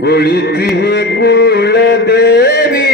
कोळीची हे कुलदेवी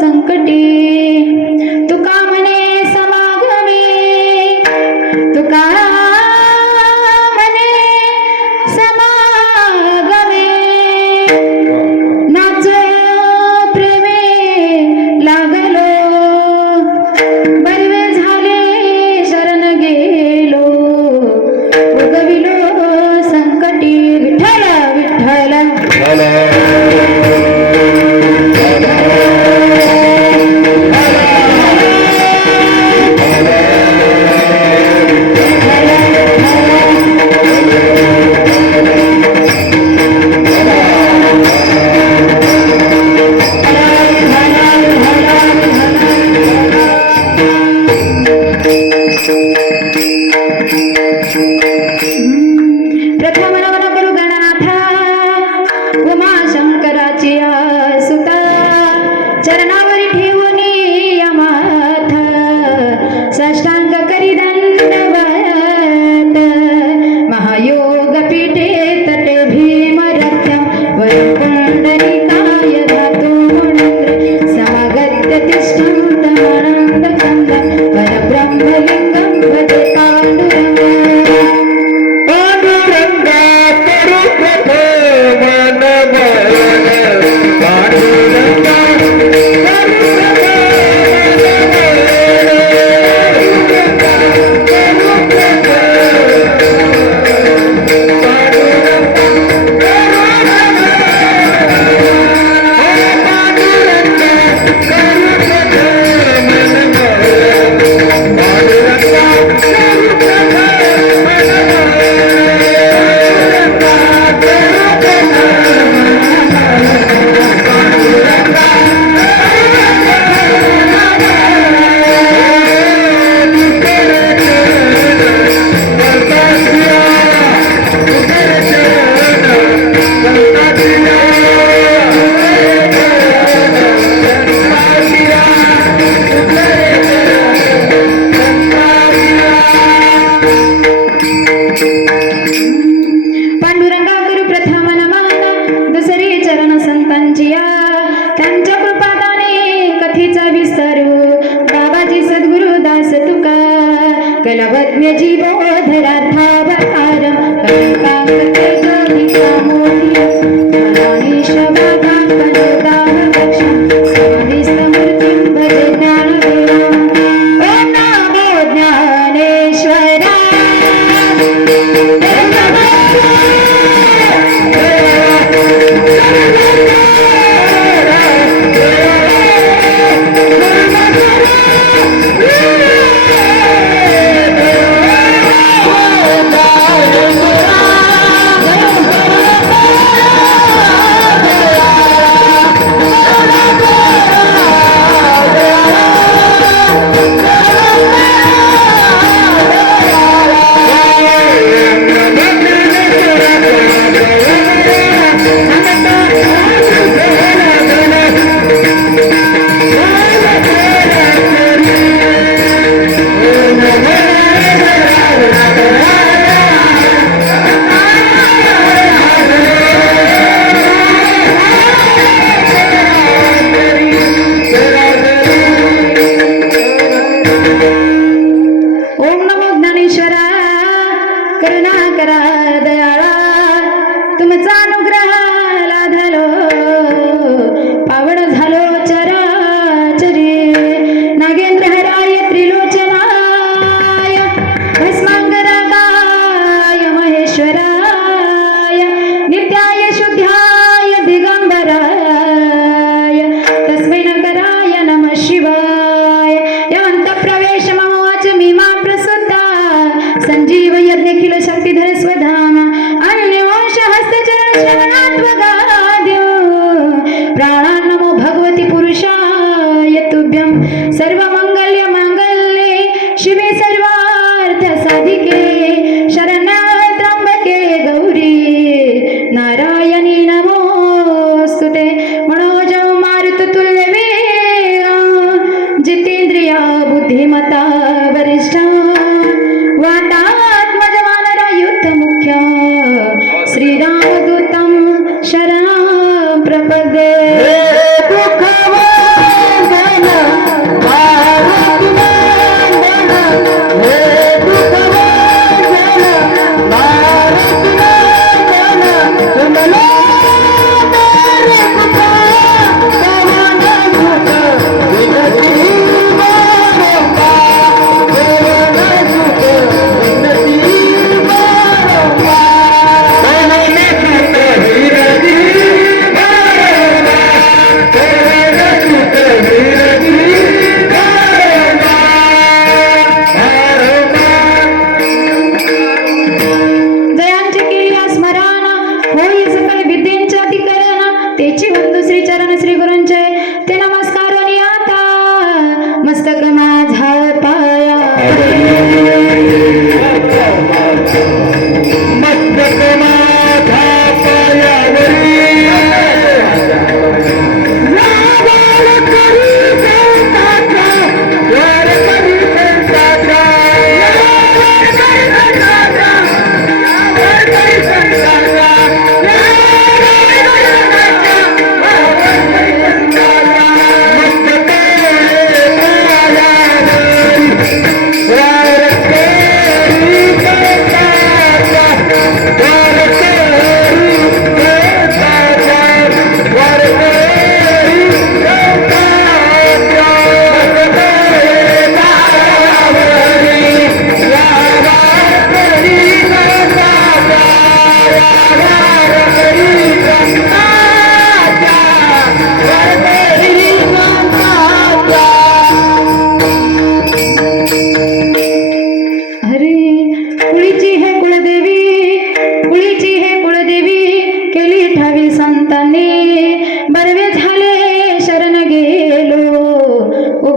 संकटी चरणावर ठेवून माथा साष्टांग करी दंडवत महायोग पीठे तटे भीमरथ्यम वरपुंडरीकाय धातु समागत्य तिष्ठं तमानन्दकन्दं परब्रह्मलिङ्गं भजे पाण्डुरङ्गम् पांडुरंगा करू प्रथम नमन पांडुरंगा करू पांडुरंगा गुरु प्रथम नमन दुसरी चरण संतांची त्यांच्या कृपादाने कथेचा विस्तारू बाबाजी सद्गुरु दास तुका कलवज्ञ जीवोधरार्थावतारम मूर्तिं भजे ज्ञानदेवम् ओम नमो ज्ञानेश्वराय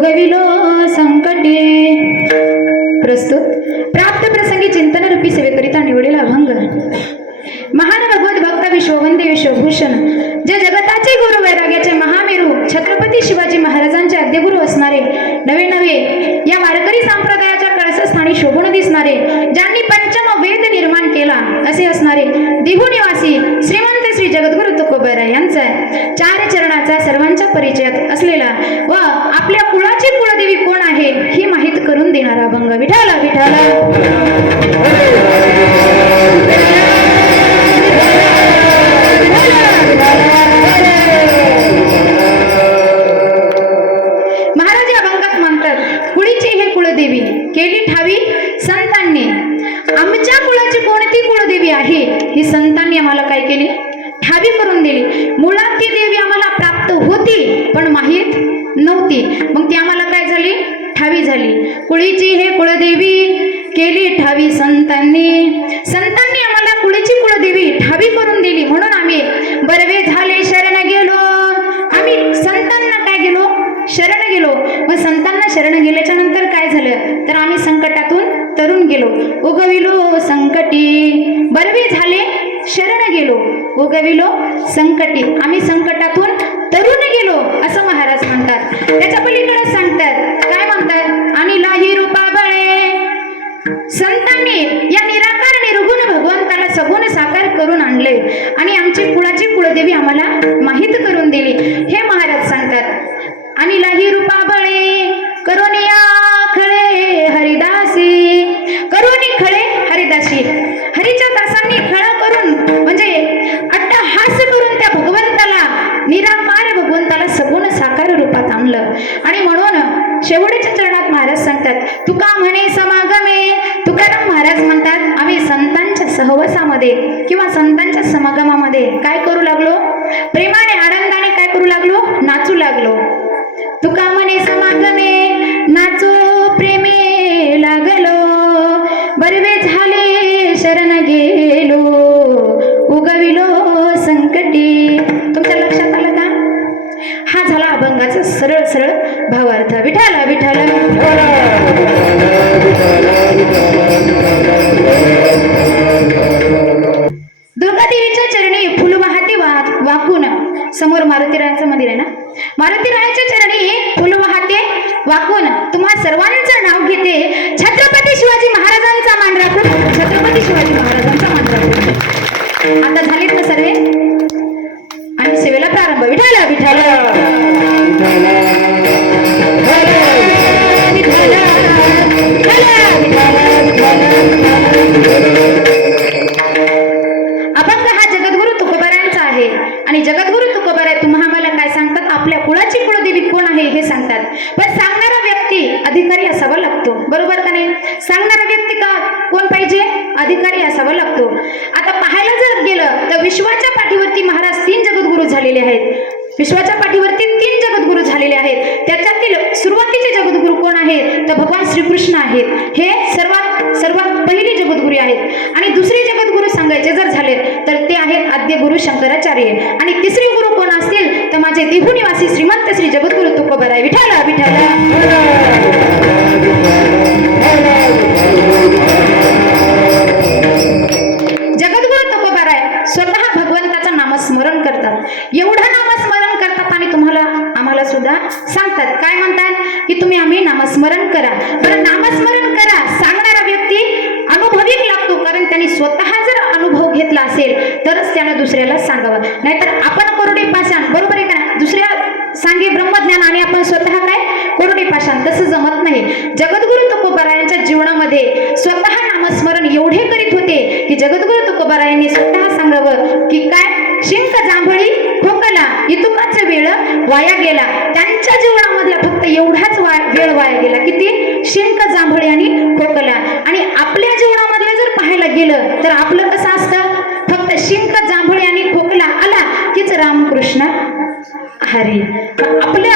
उगविलो संकटे. प्रस्तुत प्राप्त प्रसंगी चिंतन रूपी सेवेकरिता निवडलेला अभंग. महान भगवत भक्त विश्ववंदे विश्वभूषण जे जगताचे गुरु वैराग्याचे महामेरू छत्रपती शिवाजी महाराजांचे आद्यगुरु असणारे नवे नवे या वारकरी संप्रदायाच्या कळसस्थानी शोभून दिसणारे ज्यांनी पंचम वेद निर्माण केला असे असणारे देहू निवासी श्रीमंत श्री जगद्गुरु तुकोबाराय यांचा चार चरणाचा सर्वांच्या परिचयात असलेला व आपल्या कुळाची कुळदेवी कोण आहे ही माहित करून देणारा अभंग. विठाला विठाला महाराज या अभंगात म्हणतात, कुळीची हे कुळदेवी केली ठावी संतांनी. आमच्या कुळाची कोणती कुळदेवी आहे ही संतांनी आम्हाला काय केली, ठावी करून दिली. मुळात ती देवी आम्हाला प्राप्त होती पण माहीत नव्हती, मग ती आम्हाला काय झाली, ठावी झाली. कुळीची हे कुळदेवी केली ठावी संतांनी. संतांनी आम्हाला कुळीची कुळदेवी ठावी करून दिली म्हणून आम्ही बरवे झाले शरण गेलो. आम्ही संतांना काय गेलो, शरण गेलो. मग संतांना शरण गेल्याच्या नंतर काय झालं तर आम्ही संकटातून तरुण गेलो. उगविलो संकटी, बरवे झाले शरण गेलो, उगविलो संकटी, आम्ही संकटातून तरुण गेलो असं महाराज म्हणतात. त्याच्या पलीकडे सांगतात, काय म्हणतात, आणि लाही रूपा बळे. संतांनी या निराकार निर्गुण भगवंताला सगुण साकार करून आणले आणि आमची कुळाची कुळदेवी आम्हाला माहित करून दिली हे महाराज सांगतात. आणि लाही रूपा बळे करोनिया खळे हरिदासी, करोनी खळे हरिदासी, हरीच्या दासांनी खळा करून म्हणजे अट्टहास करून त्या भगवंताला निराकार भगवंताला सगुण साकार रूपात आणलं. आणि म्हणून शेवटच्या चरणात महाराज सांगतात, तुका म्हणे समागमे. तुकाराम महाराज म्हणतात, आम्ही संतांच्या सहवासामध्ये किंवा संतांच्या समागमामध्ये काय करू लागलो, प्रेमाने आनंदाने काय करू लागलो, नाचू लागलो. तुका म्हणे समागमे नाचो प्रेमे लागलो, बरवे झाले शरण गेलो, उगविलो संकटी. तुमच्या लक्षात आलं का, हा झाला अभंगाचा सरळ सरळ भावार्थ. विठाला विठाला दुर्गादेवीच्या चरणी फुल वाहते वाकून. समोर मारुतीरायाचं मंदिर आहे ना, मारुतीरायाच्या चरणी फुल वाहते वाकून तुम्हा सर्वांचं नाव घेते. छत्रपती शिवाजी महाराजांचा मान राखून, छत्रपती शिवाजी महाराजांचा मान राखून. आता झालीत ना सर्वे आणि सेवेला प्रारंभ. विठाला विठाला अभंग हा जगद्गुरु तुकोबारायांचा आहे आणि जगद्गुरु तुकोबाराय तुम्हा आम्हाला काय सांगतात, आपल्या कुळाची कुळदेवी कोण आहे हे सांगतात. पण सांगणारा व्यक्ती अधिकारी असावा लागतो, बरोबर का नाही. सांगणारा व्यक्ती का कोण पाहिजे, अधिकारी असावा लागतो. आता पाहायला जर गेलं तर विश्वाच्या पाठीवरती महाराज 3 जगद्गुरु झालेले आहेत. विश्वाच्या पाठीवरती 3 जगद्गुरु झालेले आहेत. त्याच्यातील सुरुवातीचे जगद्गुरु कोण आहेत तर भगवान श्रीकृष्ण आहेत. हे सर्वात पहिली जगद्गुरु आहेत. आणि दुसरे जगद्गुरु सांगायचे जर झाले तर ते आहेत आद्य गुरु शंकराचार्य. आणि तिसरे गुरु कोण असतील तर माझे देहू निवासी श्रीमंत श्री जगद्गुरु तुकोबाराय. विठाला विठाला जगद्गुरु तुकोबाराय स्वतः भगवंताचं नामस्मरण करतात. एवढं नामस्मरण करतात आणि तुम्हाला आम्हाला सुद्धा सांगतात, काय म्हणतात की तुम्ही आम्ही नामस्मरण करा. बरं, नामस्मरण करा सांगणारा व्यक्ती अनुभवी लागतो, कारण त्यांनी स्वतः जर अनुभव घेतला असेल तरच त्याला दुसऱ्याला सांगावं. नाहीतर आपण कोरडे पाषाण, बरोबर आहे का, दुसऱ्या सांगे ब्रह्मज्ञान आणि आपण स्वतः काय कोरडे पाषाण, तसं जमत नाही. जगद्गुरु तुकोबारायांच्या जीवनामध्ये स्वतः नामस्मरण एवढे करीत होते की जगद्गुरु तुकोबारायांनी स्वतः सांगावं की काय, शिंक जांभळी खोकला इतुकाच वेळ वाया गेला. त्यांच्या जीवनामधला फक्त एवढाच वेळ वाया गेला, किती, शिंक जांभळी आणि खोकला. आणि आपल्या जीवनामधलं जर पाहायला गेलं तर आपलं कसं असतं, फक्त शिंक जांभळी आणि खोकला आला कीच रामकृष्ण हरी, आपलं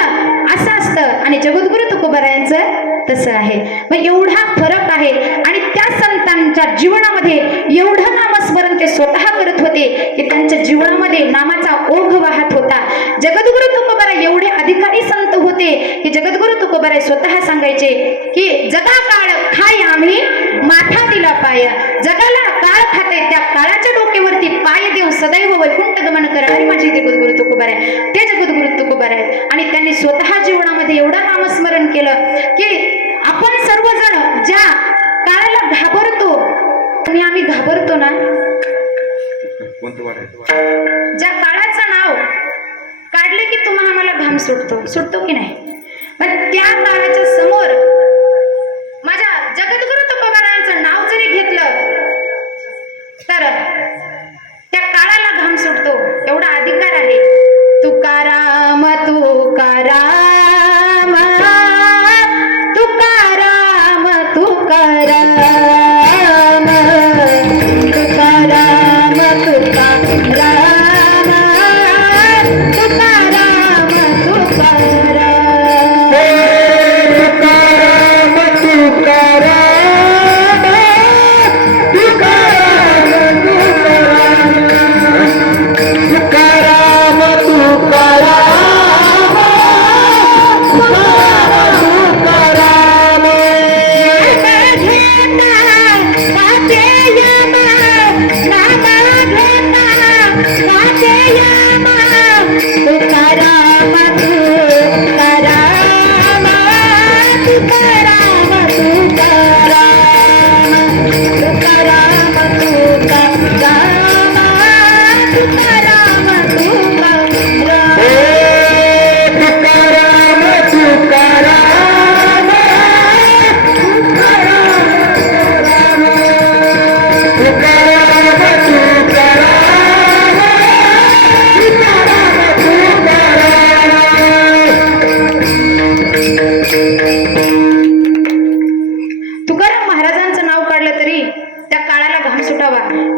असं असतं. आणि जगद्गुरु तुकोबारायांचं तसं आहे. मग एवढा फरक आहे. आणि त्या संतांच्या जीवनामध्ये एवढं नामस्मरण ते स्वतः करत होते की त्यांच्या जीवनामध्ये नामाचा ओघ वाहत होता. जगद्गुरु तुकोबाराय एवढे अधिकारी संत होते की जगद्गुरु तुकोबाराय स्वतः सांगायचे की जगा काळ खाय आम्ही माथा दिला पाय. जगाला काळ खाते त्या काळाच्या डोक्यावरती पाय देऊ सदैव वैकुंठ गमन करणारे माझे जगद्गुरु तुकोबाराय. ते जगद्गुरु तुकोबाराय आणि त्यांनी स्वतः जीवनामध्ये एवढं नामस्मरण केलं की आपण सर्वजण ज्या काळाला घाबरतो, आम्ही घाबरतो ना, ज्या काळाचं नाव काढले की तुम्हाला आम्हाला घाम सुटतो की नाही, पण त्या काळाच्या समोर माझ्या जगद्गुरु तुकोबारायांचं नाव जरी घेतलं तर त्या काळाला घाम सुटतो. एवढा अधिकार आहे. तुकाराम तुकाराम तुकाराम तुकाराम तुकाराम तुकाराम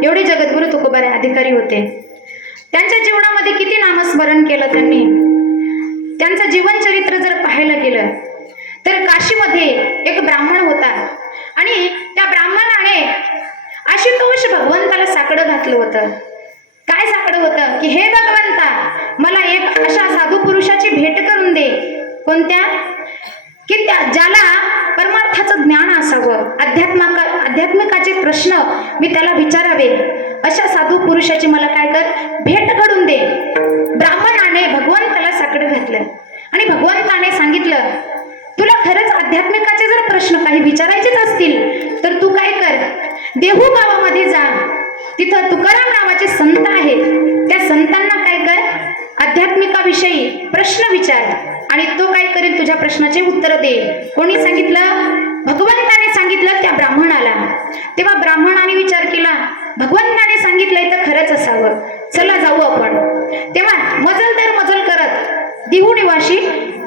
एवढे जगद्गुरु तुकोबाराय अधिकारी होते. त्यांच्या जीवनामध्ये किती नामस्मरण केलं त्यांनी. त्यांचं जीवन चरित्र जर पाहायला गेलं तर काशीमध्ये एक ब्राह्मण होता आणि त्या ब्राह्मणाने आशुतोष भगवंताला साकडं घातलं होतं. काय साकडं होतं की हे भगवंता, मला एक अशा साधू पुरुषाची भेट करून दे. कोणत्या? की त्या ज्याला परमार्थाचं ज्ञान असावं, आध्यात्मिकाचे प्रश्न मी त्याला विचारावे, अशा साधू पुरुषाची मला काय कर, भेट घडून दे. ब्राह्मणाने भगवंताला साकडं घातलं आणि भगवंताने सांगितलं, तुला खरंच आध्यात्मिकाचे जर प्रश्न काही विचारायचेच असतील तर तू काय कर, देहू गावामध्ये जा. तिथं तुकाराम नावाचे संत आहेत. त्या संतांना काय कर, आध्यात्मिकाविषयी प्रश्न विचार आणि तो काय करेल, तुझ्या प्रश्नाचे उत्तर दे. कोणी सांगितलं? भगवंताने सांगितलं त्या ब्राह्मणाला. तेव्हा ब्राह्मणाने विचार केला, भगवंताने सांगितलंय तर खरंच असावं, चला जाऊ आपण. तेव्हा मजल तर मजल करत देहू निवासी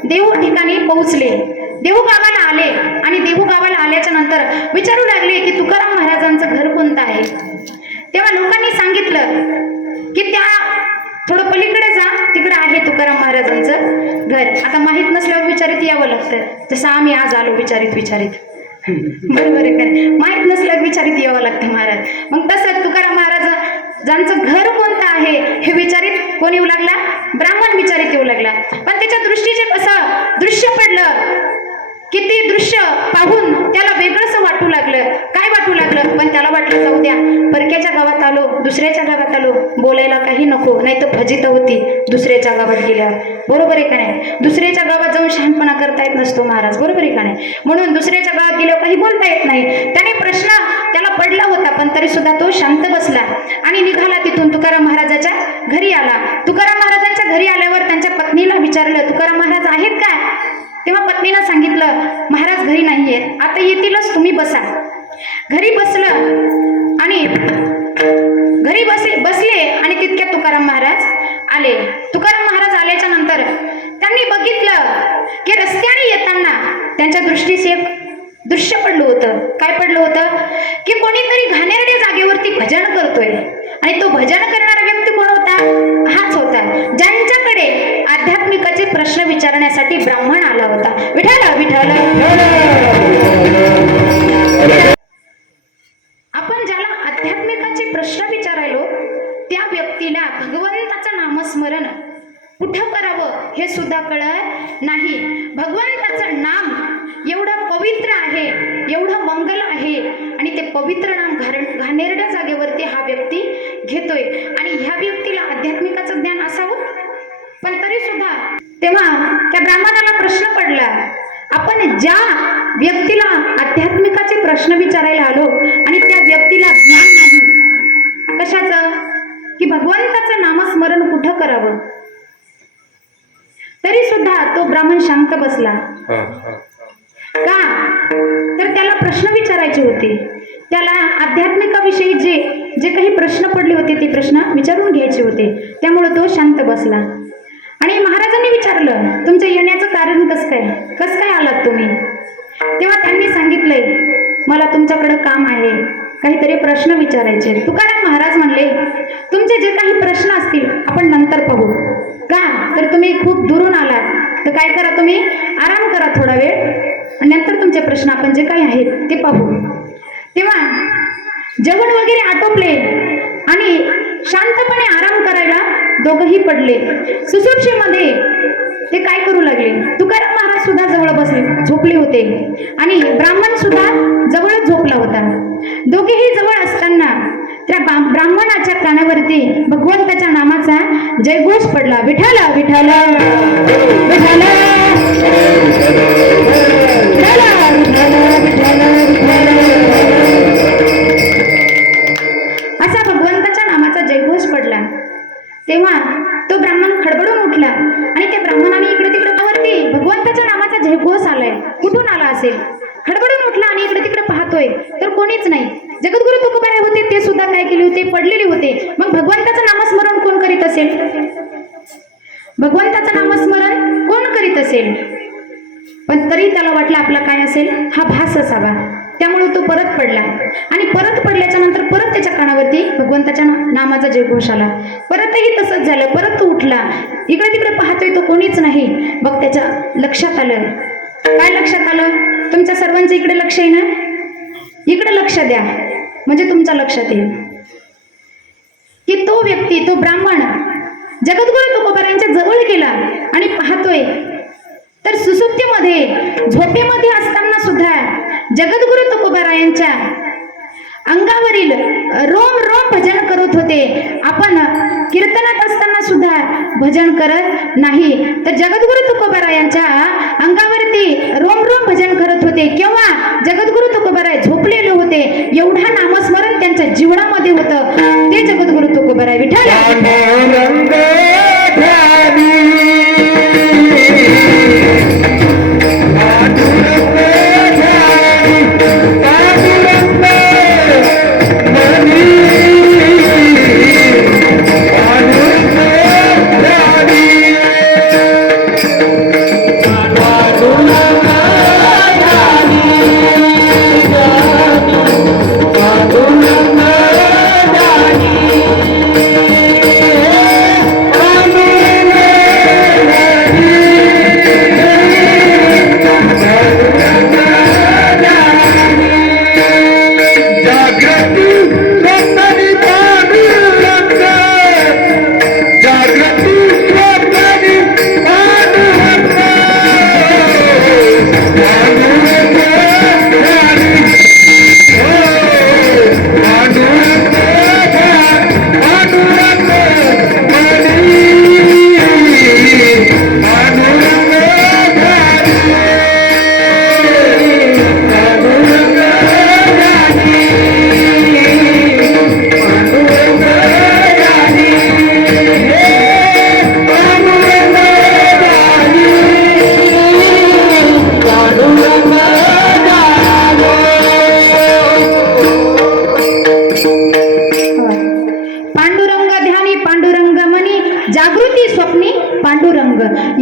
देहू ठिकाणी पोहोचले. देहू गावाला आले आणि देहू गावाला आल्याच्या नंतर विचारू लागले की तुकाराम महाराजांचं घर कोणतं आहे. तेव्हा लोकांनी सांगितलं की त्या थोडं पलीकडे जा, तिकडे आहे तुकाराम महाराजांचं घर. आता माहित नसल्यावर विचारित यावं लागतं, जसं आम्ही आज आलो विचारित बरोबर आहे का? माहित नसल्यावर विचारित यावं लागतं महाराज. मग तसं तुकाराम महाराजांचं घर कोणतं आहे हे विचारित कोण येऊ लागला? ब्राह्मण विचारित येऊ लागला. पण त्याच्या दृष्टीचे कसं दृश्य पडलं की ते दृश्य पाहून त्याला वेगळंच वाटू लागलं. काय वाटू लागलं? पण त्याला वाटलं जाऊ द्या, परक्याच्या गावात आलो, दुसऱ्याच्या गावात आलो, बोलायला काही नको, नाही तर फजित होती दुसऱ्याच्या गावात गेल्यावर. बरोबर आहे का नाही? दुसऱ्याच्या गावात जाऊन शहाणपणा करता येत नसतो महाराज, बरोबर आहे का नाही? म्हणून दुसऱ्याच्या गावात गेल्यावर काही बोलता येत नाही. त्याने प्रश्न त्याला पडला होता, पण तरी सुद्धा तो शांत बसला आणि निघाला. तिथून तुकाराम महाराजाच्या घरी आला. तुकाराम महाराजांच्या घरी आल्यावर त्यांच्या पत्नीला विचारलं, तुकाराम महाराज आहेत काय? तेव्हा पत्नीनं सांगितलं, महाराज घरी नाही आहेत, आता येतीलच, तुम्ही बसा. घरी बसलं आणि घरी बसले आणि तितक्यात तुकाराम महाराज आले. तुकाराम महाराज आल्याच्या नंतर त्यांनी बघितलं की रस्त्याने येताना त्यांच्या दृष्टीस एक दृश्य पडलं होतं. काय पडलं होतं की कोणीतरी घाणेरड्या जागेवरती भजन करतोय आणि तो भजन करणारा व्यक्ती कोण होता? हाच होता, ज्यांच्याकडे आध्यात्मिकाचे प्रश्न विचारण्यासाठी ब्राह्मण आला होता. विठ्ठल विठ्ठल. आपण ज्याला आध्यात्मिकाचे प्रश्न विचारायलो त्या व्यक्तीला भगवंताचं नामस्मरण कुठं करावं हे सुद्धा कळत नाही. भगवंताचं नाम एवढं पवित्र आहे, एवढं मंगल आहे आणि ते पवित्र नाम घाणेरड्या जागेवरती हा व्यक्ती घेतोय आणि ह्या व्यक्तीला आध्यात्मिकाचं ज्ञान असावं, पण तरी सुद्धा तेव्हा त्या ब्राह्मणाला प्रश्न पडला, आपण ज्या व्यक्तीला आध्यात्मिकाचे प्रश्न विचारायला आलो आणि त्या व्यक्तीला ज्ञान नाही कशाचं, की भगवंताचं नामस्मरण कुठं करावं, तरी सुद्धा तो ब्राह्मण शांत बसला का, तर त्याला प्रश्न विचारायचे होते, त्याला आध्यात्मिकाविषयी जे काही प्रश्न पडले होते ते प्रश्न विचारून घ्यायचे होते, त्यामुळे तो शांत बसला. आणि महाराजांनी विचारलं, तुमच्या येण्याचं कारण कसं काय आलात तुम्ही, तेव्हा त्यांनी सांगितलंय, मला तुमच्याकडे काम आहे, काहीतरी प्रश्न विचारायचे. तुकाराम महाराज म्हणले, तुमचे जे काही प्रश्न असतील आपण नंतर पाहू, का तर तुम्ही खूप दुरून आलात, तर काय करा, तुम्ही आराम करा थोडा वेळ आणि नंतर तुमचे प्रश्न आपण जे काही आहेत ते पाहू. तेव्हा जेवण वगैरे आटोपले आणि शांतपणे आराम करायला दोघंही पडले. सुसुप्तीमध्ये ते काय करू लागले, तुकाराम महाराज सुद्धा जवळ बसले, झोपले होते आणि ब्राह्मण सुद्धा जवळच झोपला होता. दोघेही जवळ असताना त्या ब्राह्मणाच्या कानावरती भगवंताच्या नामाचा जयघोष पडला, विठाला विठाला विठाला असा भगवंताच्या नामाचा जयघोष पडला. तेव्हा तो ब्राह्मण खडबडून उठला आणि त्या ब्राह्मणाने इकडे तिकडे वरती भगवंताच्या नामाचा जयघोष आलाय, कुठून आला असेल, खडबडून उठला आणि इकडे तिकडे पाहतोय तर कोणीच नाही. जगद्गुरु तुकोबाराय होते, ते सुद्धा काय केले होते, पडलेले होते. मग भगवंताचं नामस्मरण कोण करीत असेल, भगवंताचं नामस्मरण कोण करीत असेल, पण तरी त्याला वाटलं आपला काय असेल, हा भास असावा, त्यामुळे तो परत पडला आणि परत पडल्याच्या नंतर परत त्याच्या कानावरती भगवंताच्या नामाचा जयघोष आला. परतही तसंच झालं, परत तो उठला, इकडे तिकडे पाहतोय तो कोणीच नाही. मग त्याच्या लक्षात आलं, काय लक्षात आलं, तुमच्या सर्वांचं इकडे लक्ष आहे ना, इकडे लक्ष द्या म्हणजे तुमच्या लक्षात येईल की तो व्यक्ती, तो ब्राह्मण जगद्गुरु तुकोबारायांच्या जवळ गेला आणि पाहतोय तर सुसुप्तीमध्ये झोपेमध्ये असताना सुद्धा जगद्गुरु तुकोबारायांच्या अंगावरील रोम रोम भजन करत होते. आपण कीर्तनात असताना सुद्धा भजन करत नाही, तर जगद्गुरु तुकोबारायांच्या अंगावरती रोम रोम भजन करत होते. केव्हा जगद्गुरु तुकोबाराय झोपलेले होते, एवढा नामस्मरण त्यांच्या जीवनामध्ये होतं. ते जगद्गुरु तुकोबाराय विठ्ठल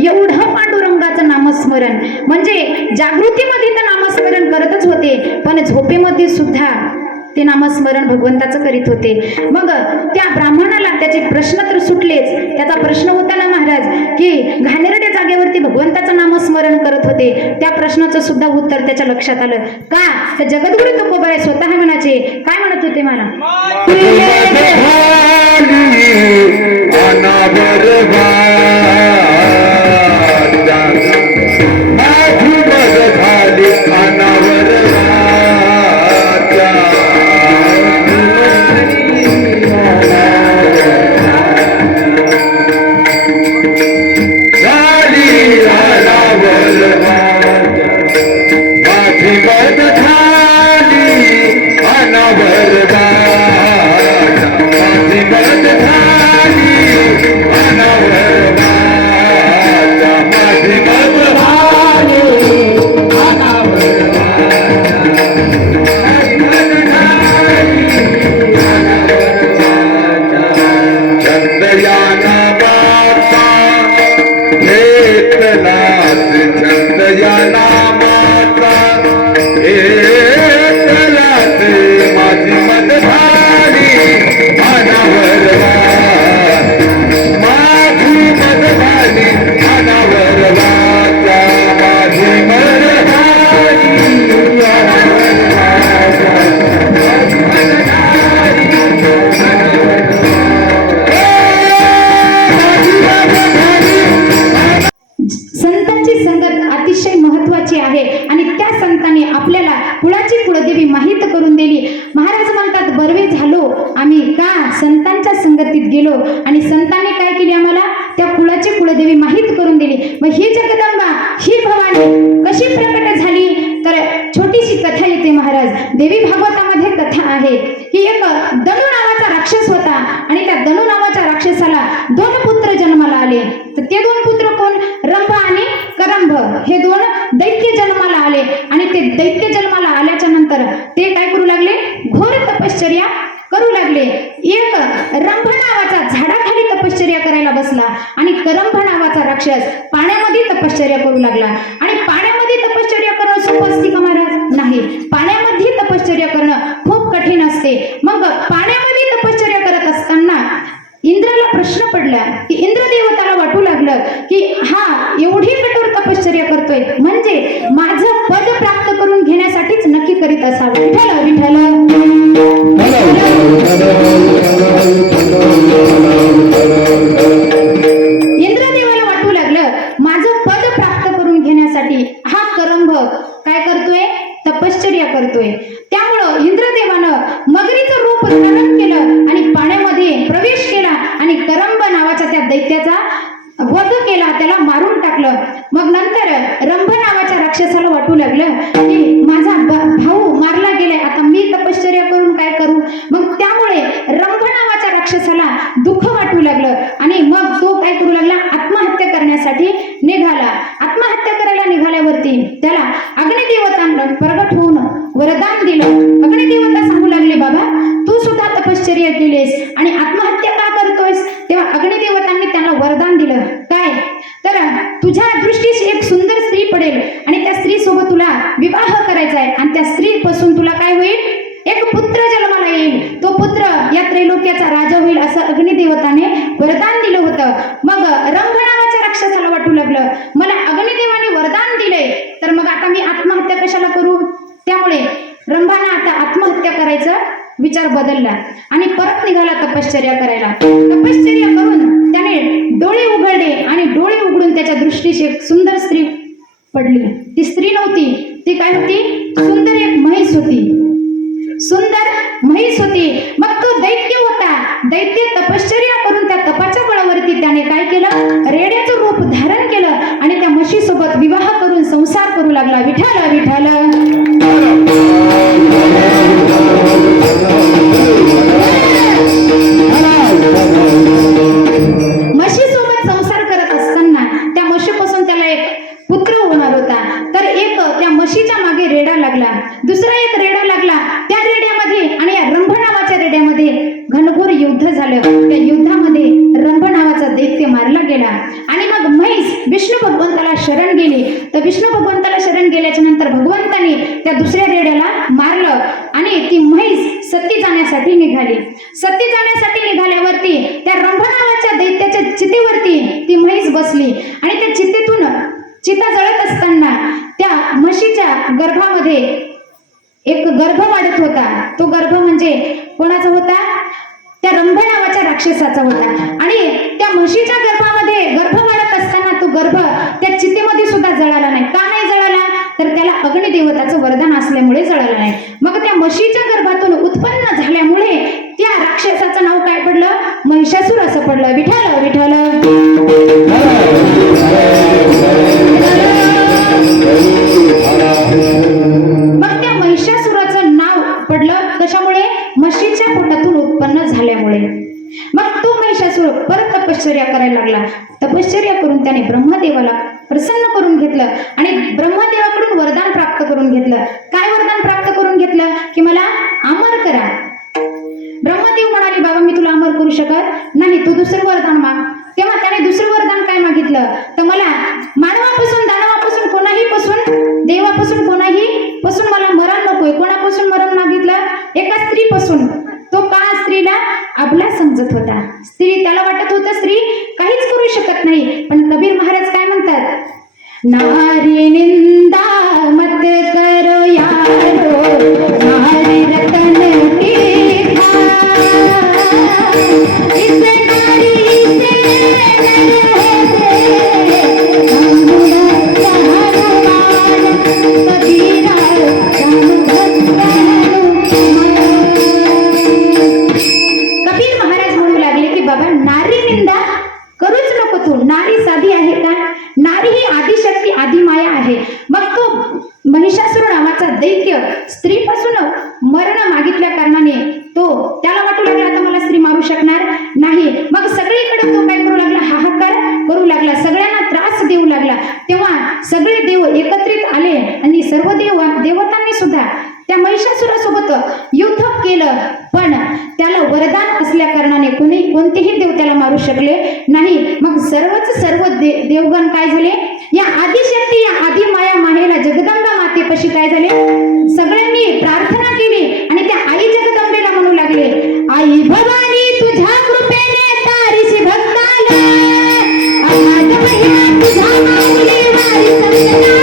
एवढं पांडुरंगाचं नामस्मरण, म्हणजे जागृतीमध्ये तर नामस्मरण करतच होते, पण झोपेमध्ये सुद्धा ते नामस्मरण भगवंताचं करीत होते. मग त्या ब्राह्मणाला त्याचे प्रश्न तर सुटलेच. त्याचा प्रश्न होता ना महाराज, की घाणेरड्या जागेवरती भगवंताचं नामस्मरण करत होते, त्या प्रश्नाचं सुद्धा उत्तर त्याच्या लक्षात आलं. का तर जगद्गुरु तुकोबाराय स्वतः म्हणायचे, काय म्हणत होते मला, अनावर कुळाची आहे आणि त्या संतांनी आपल्याला कुळाची कुळदेवी माहीत करून दिली. महाराज म्हणतात बरवे झालो आम्ही का संतांच्या संगतीत गेलो आणि संतांनी काय केली आम्हाला त्या कुळाची कुळदेवी माहीत करून दिली. मग ही जगदंबा ही भवानी कशी प्रकट झाली तर छोटीशी कथा येते महाराज. देवी भागवतामध्ये कथा आहे की एक दनू नावाचा राक्षस होता आणि त्या दनू नावाच्या राक्षसाला 2 पुत्र जन्माला आले. तर ते 2 पुत्र कोण रंभ आणि करंभ हे 2 दैत्य जन्माला आले आणि ते दैत्य जन्माला आल्याच्या नंतर ते काय करू लागले घोर तपश्चर्या करू लागले. एक रंभ नावाचा झाडाखाली तपश्चर्या करायला बसला आणि करंभ नावाचा राक्षस पाण्यामध्ये तपश्चर्या करू लागला. आणि पाण्यामध्ये तपश्चर्या करणं सोपं असते का महाराज? नाही. पाण्यामध्ये तपश्चर्या करणं खूप कठीण असते. मग पाण्यामध्ये तपश्चर्या करत असताना इंद्राला प्रश्न पडला की इंद्रदेवताला वाटू लागलं की हा एवढी कठोर तपश्चर्या करतोय म्हणजे माझं पद प्राप्त करून घेण्यासाठीच नक्की करीत असावं. विठ्ठल विठ्ठल इंद्रदेवाला वाटू लागलं माझं पद प्राप्त करून घेण्यासाठी हा करंभ काय करतोय तपश्चर्या करतोय. त्यामुळं इंद्रदेवानं मगरीचं रूप धारण केलं आणि पाण्यामध्ये प्रवेश केला आणि करंभ नावाच्या त्या दैत्याचा वध केला, त्याला मारून टाकलं. मग नंतर रंभ नावाच्या राक्षसाला वाटू लागलं की माझा भाऊ मारला गेलाय, आता मी तपश्चर्या करून काय करू. मग त्यामुळे रंभ नावाच्या राक्षसाला दुःख वाटू लागलं आणि मग तो काय करू लागला आत्महत्या करण्यासाठी निघाला. आत्महत्या करायला निघाल्यावरती त्याला अग्निदेवतांना प्रगट होऊन वरदान दिलं. अग्निदेवता सांगू लागले बाबा तू सुद्धा तपश्चर्या केलीस आणि आत्महत्या का करतोयस. तेव्हा अग्निदेवतांनी त्याला वरदान दिलं काय तर तुझ्या दृष्टीस एक सुंदर स्त्री पडेल आणि त्या स्त्री सोबत तुला विवाह करायचा आहे आणि त्या स्त्री पासून तुला काय होईल एक पुत्र जन्माला येईल. तो पुत्र या त्रैलोक्याचा राजा होईल असं अग्निदेवताने वरदान दिलं होतं. मग रंभ नावाच्या राक्षसाला वाटू लागलं मला अग्निदेवाने वरदान दिलंय तर मग आता मी आत्महत्या कशाला करू. त्यामुळे रंभाने आता आत्महत्या करायचा विचार बदलला आणि परत निघाला तपश्चर्या करायला. तपश्चर्या करून त्याने डोळे उघडले आणि डोळे उघडून त्याच्या दृष्टीस एक सुंदर स्त्री पडली. ती स्त्री नव्हती, ती काय होती सुंदर एक म्हैस होती. सुंदर म्हैस होती. मग तो दैत्य होता. दैत्य तपश्चर्या करून त्या तपाच्या बळावरती त्याने काय केलं रेड्याचं रूप धारण केलं आणि त्या म्हशी सोबत विवाह करून संसार करू लागला. विठ्ठल विठ्ठल म्हशी सोबत संसार करत असताना त्या म्हशीपासून त्याला एक पुत्र होणार होता. तर एक त्या म्हशीच्या मागे रेडा लागला, दुसरा एक रेडा लागला. त्या रेड्यामध्ये आणि या रंभ नावाच्या रेड्यामध्ये घनघोर युद्ध झालं. त्या युद्धामध्ये रंभ नावाचा दैत्य मारला गेला आणि मग म्हैस विष्णू भगवंताला शरण गेली. तर विष्णू भगवंताला शरण गेल्याच्या नंतर भगवंतानी त्या दुसऱ्या रेड्याला मारलं आणि ती म्हैस सती जाण्यासाठी निघाली. सती जाण्यासाठी निघाल्यावरती त्या रंभ नावाच्या दैत्याच्या चितेवरती ती म्हैस बसली आणि त्या चितेतून चिता जळत असताना त्या म्हशीच्या गर्भामध्ये एक गर्भ वाढत होता. तो गर्भ म्हणजे कोणाचा होता त्या रंभ नावाच्या राक्षसाचा होता. आणि त्या म्हशीच्या गर्भामध्ये गर्भ वाढत असताना तो गर्भ त्या चितेमध्ये सुद्धा जळाला नाही. का नाही जळाला तर त्याला अग्निदेवताचं वरदान असल्यामुळे जळाला नाही. मग त्या म्हशीच्या गर्भातून उत्पन्न झाल्यामुळे त्या राक्षसाचं नाव काय पडलं महिषासूर असं पडलं. विठ्ठल विठ्ठल मग त्या महिषासुराचं नाव पडलं कशामुळे म्हशीच्या पोटातून उत्पन्न झाल्यामुळे. मग तो महिषासूर परत तपश्चर्या करायला लागला. तपश्चर्या करून त्याने ब्रह्मदेवाला प्रसन्न करून घेतलं आणि ब्रह्मदेवाकडून वरदान प्राप्त करून घेतलं. काय वरदान प्राप्त करून घेतलं की मला अमर करा. ब्रह्मदेव म्हणाले बाबा मी तुला अमर करू शकत नाही, तू दुसरं वरदान माग. तेव्हा त्याने दुसरं वरदान काय मागितलं तर मला मानवापासून दानवापासून कोणाही पासून देवापासून कोणाही पासून मला मरण नकोय. कोणापासून मरण मागितलं एका स्त्रीपासून. तो का स्त्रीला आपला समजत होता. स्त्री त्याला वाटत होतं स्त्री काहीच करू शकत नाही. पण कबीर महाराज काय म्हणतात नारी निंदा मत करो यारो नारी रतन इसे नारी से दैत्य स्त्रीपासून मरण मागितल्या कारणाने तो त्याला वाटू लागला आता मला स्त्री मारू शकणार नाही. मग सगळीकडे तो काय करू लागला, हाहाकार करू लागला, सगळ्यांना त्रास देऊ लागला. तेव्हा सगळे देव एकत्रित आले आणि सर्व देवतांनी सुद्धा त्या महिषासुरासोबत युद्ध केलं. पण त्याला वरदान असल्या कारणाने कोणतेही देव त्याला मारू शकले नाही. मग सर्व देवगण काय झाले, या आदिशक्ती या आदि माया माहेला जगदंबा मातेपाशी काय झाले, सगळ्यांनी प्रार्थना केली आणि त्या आई जगदंबेला म्हणू लागले, आई भवानी तुझ्या कृपेने तारीशी भक्ताला, अगाध महिमा तुझा माऊली वारी संतनाला,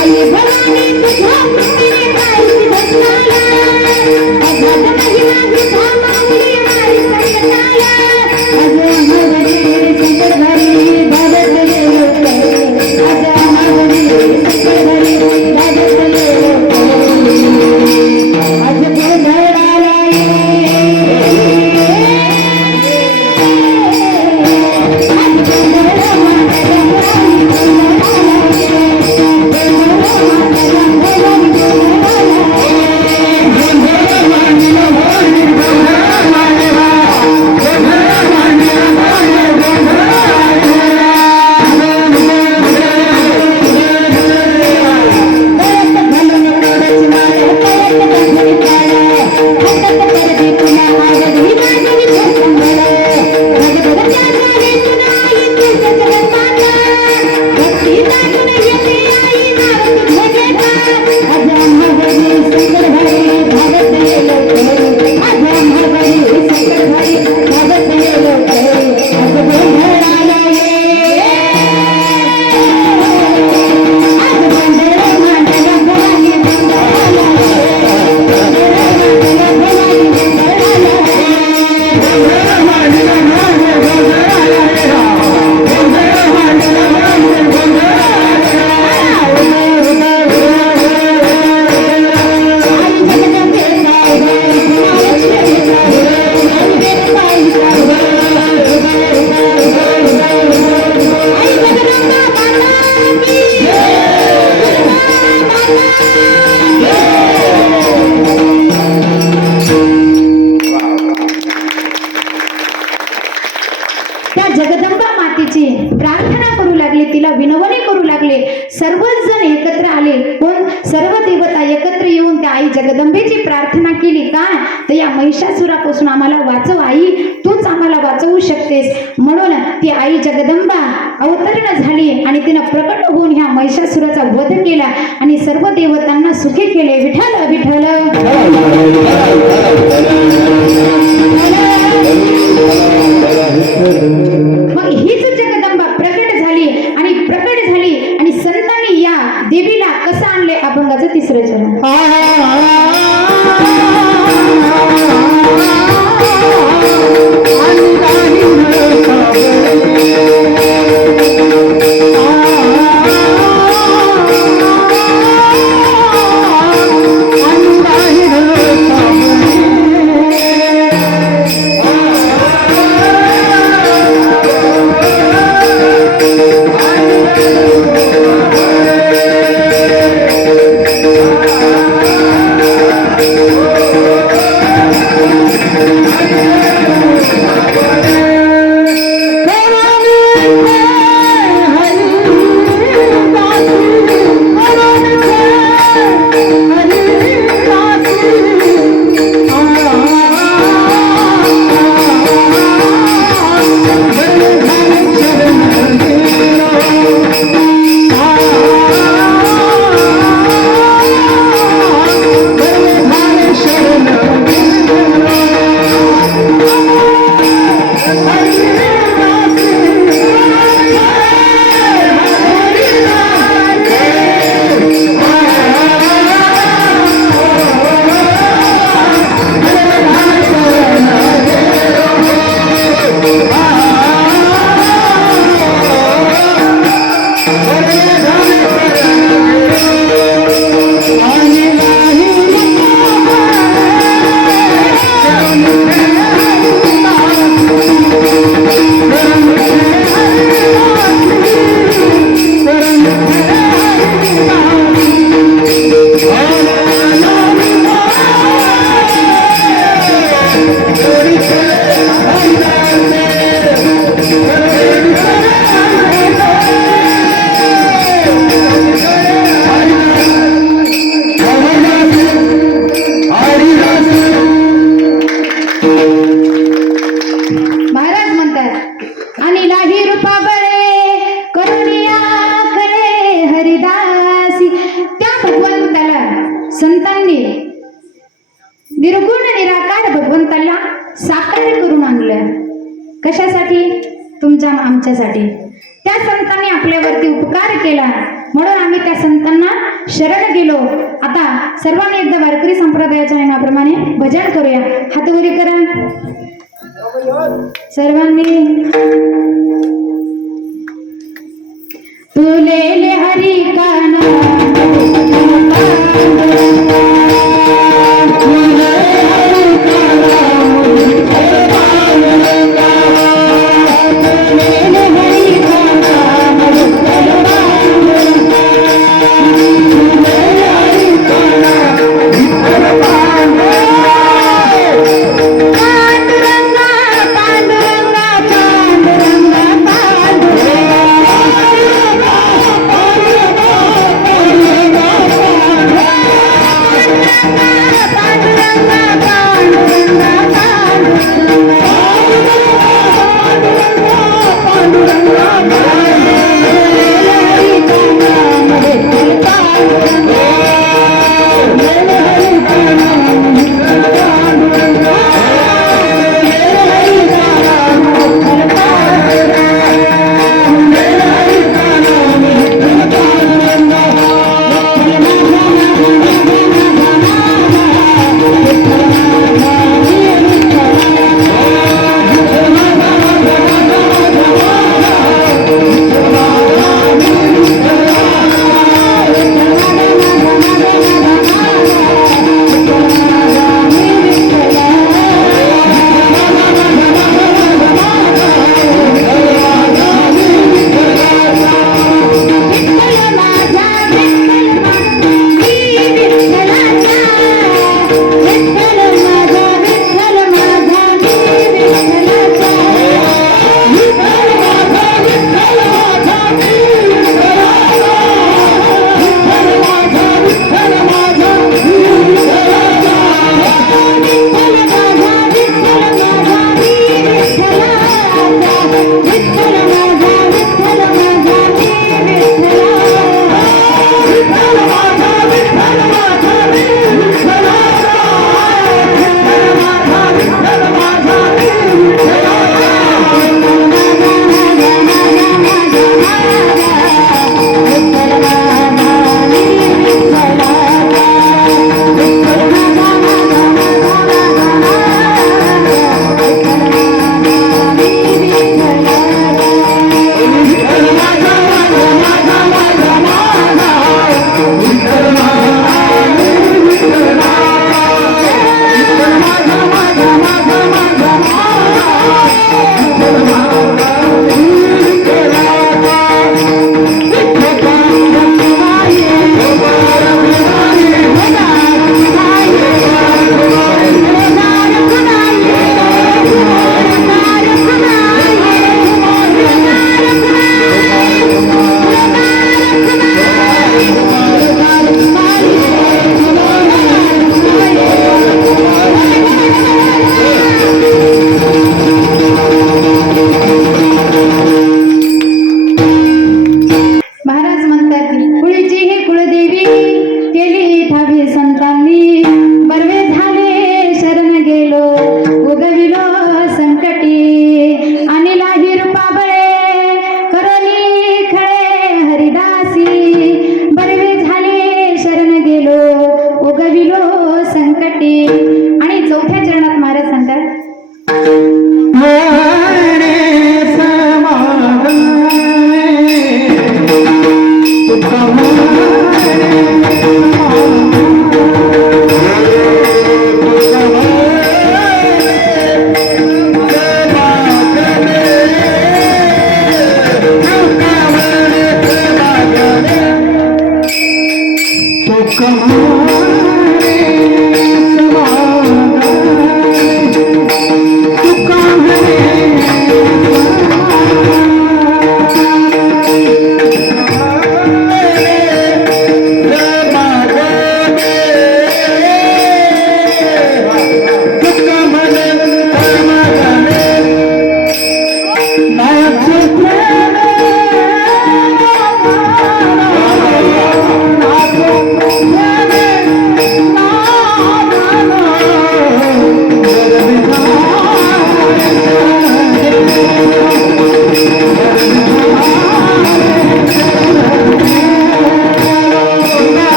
आई भवानी तुझ्या कृपेने तारीशी भक्ताला, अगाध महिमा तुझा माऊली वारी संतनाला, अजय हरी शंकर हरी भगत देव, अजय हरी शंकर हरी भगत देव, आज गोंधळाला जगदंबा मातेची प्रार्थना करू लागले, तिला विनवणी करू लागले. सर्वच जण एकत्र आले. कोण, सर्व देवता एकत्र येऊन त्या आई जगदंबेची प्रार्थना केली. काय तर या महिषासुरापासून आम्हाला वाचव आई, तूच आम्हाला वाचवू शकतेस. म्हणून ती आई जगदंबा अवतरण झाली आणि तिनं प्रकट होऊन ह्या महिषासुराचा वध केला आणि सर्व देवतांना सुखी केले. विठ्ठल विठ्ठल. मग हीच जगदंबा प्रकट झाली आणि संतांनी या देवीला कसं आणले, अभंगाचं तिसरं चरण. संतांनी निर्गुण निराकार भगवंताला साकार करून आणलं. कशासाठी? तुमच्या आमच्यासाठी. त्या संतांनी आपल्यावरती उपकार केला म्हणून आम्ही त्या संतांना शरण गेलो. आता सर्वांनी एकदा वारकरी संप्रदायाच्या नियमाप्रमाणे भजन करूया. हात वरी करा सर्वांनी. तुलेले हरी काना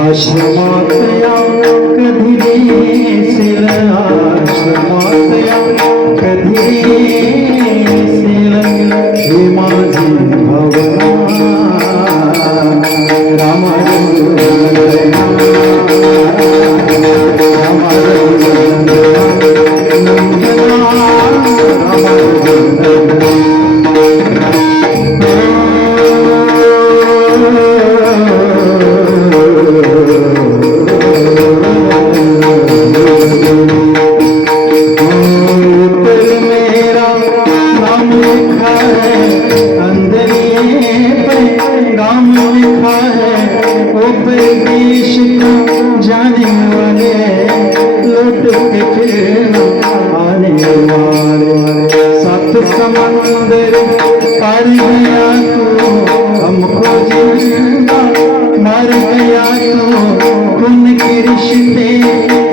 आश्रमात या कधी येशील, आश्रमात या कधी येशील, ही माझी भावना राम जाने वाले लौट के फिर आने वाले सात समंदर पार गया तू हमको जिंदा मार गया तू खून के रिश्ते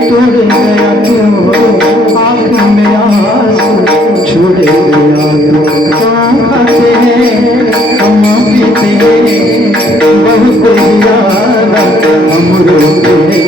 तोड़ गया तू आँख में आंसू छोड़ गया तू खाते हैं हम पीते हैं बहुत ज्यादा हम रोते हैं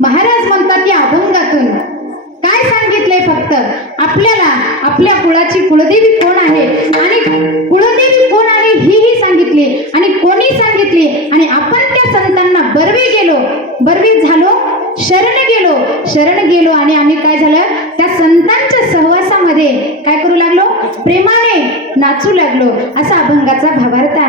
महाराज म्हणतात की अभंगातून काय सांगितलंय, फक्त आपल्याला आपल्या कुळाची कुळदेवी कोण आहे आणि कुळदेवी कोण आहे ही सांगितली आणि कोणी सांगितली, आणि आपण त्या संतांना बरवी झालो, शरण गेलो आणि आम्ही काय झालं, त्या संतांच्या सहवासामध्ये काय करू लागलो, प्रेमाने नाचू लागलो, असा अभंगाचा भावार्थ आहे.